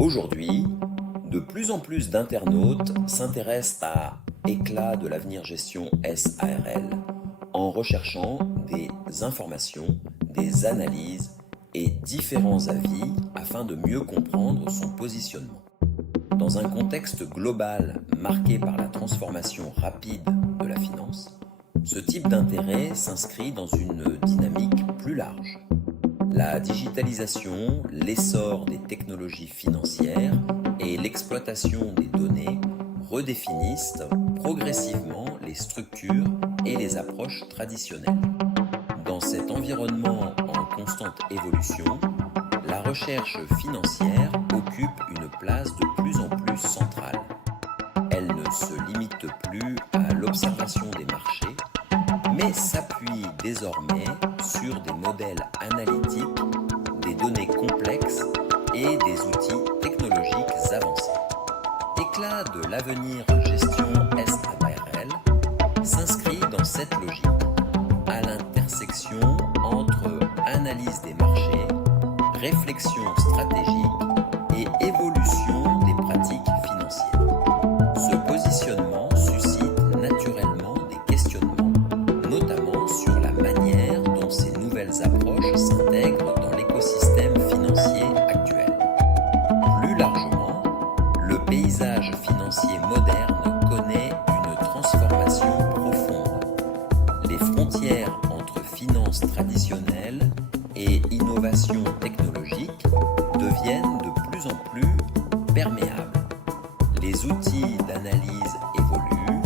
Aujourd'hui, de plus en plus d'internautes s'intéressent à Éclat de l'avenir gestion SARL en recherchant des informations, des analyses et différents avis afin de mieux comprendre son positionnement. Dans un contexte global marqué par la transformation rapide de la finance, ce type d'intérêt s'inscrit dans une dynamique plus large. La digitalisation, l'essor des technologies financières et l'exploitation des données redéfinissent progressivement les structures et les approches traditionnelles. Dans cet environnement en constante évolution, la recherche financière occupe une place de plus en plus centrale. Elle ne se limite plus à l'observation des marchés, mais s'appuie désormais sur des modèles analytiques, des données complexes et des outils technologiques avancés. Éclat de l'avenir gestion SARL s'inscrit dans cette logique, à l'intersection entre analyse des marchés, réflexion stratégique et évolution des pratiques financières. Ce positionnement suscite naturellement des questionnements, notamment sur la manière dont ces nouvelles approches s'intègrent dans l'écosystème financier actuel. Plus largement, le paysage financier moderne connaît une transformation profonde. Les frontières entre finances traditionnelles et innovation technologique deviennent de plus en plus perméables. Les outils d'analyse évoluent,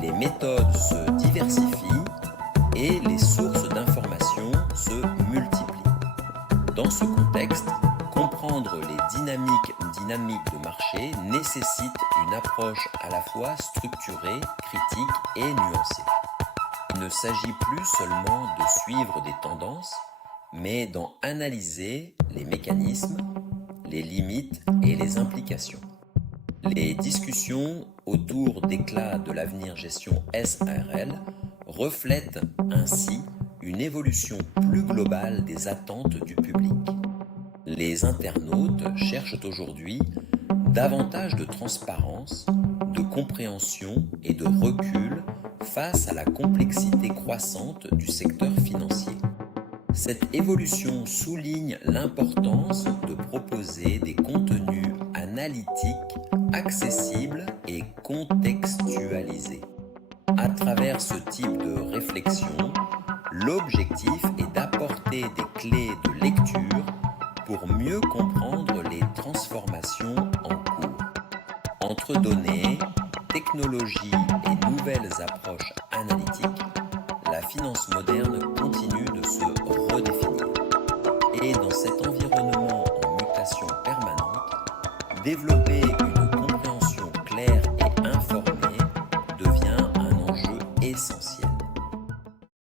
les méthodes se diversifient et les sources d'informations se multiplient. Dans ce contexte, comprendre les dynamiques de marché nécessite une approche à la fois structurée, critique et nuancée. Il ne s'agit plus seulement de suivre des tendances, mais d'en analyser les mécanismes, les limites et les implications. Les discussions autour d'Éclat de l'avenir gestion SARL reflètent ainsi une évolution plus globale des attentes du public. Les internautes cherchent aujourd'hui davantage de transparence, de compréhension et de recul face à la complexité croissante du secteur financier. Cette évolution souligne l'importance de proposer des contenus analytiques, accessibles et contextualisés. À travers ce type de réflexion, l'objectif est d'apporter des clés de lecture pour mieux comprendre les transformations en cours. Entre données, technologies et nouvelles approches analytiques, la finance moderne continue de se redéfinir. Et dans cet environnement en mutation permanente, développer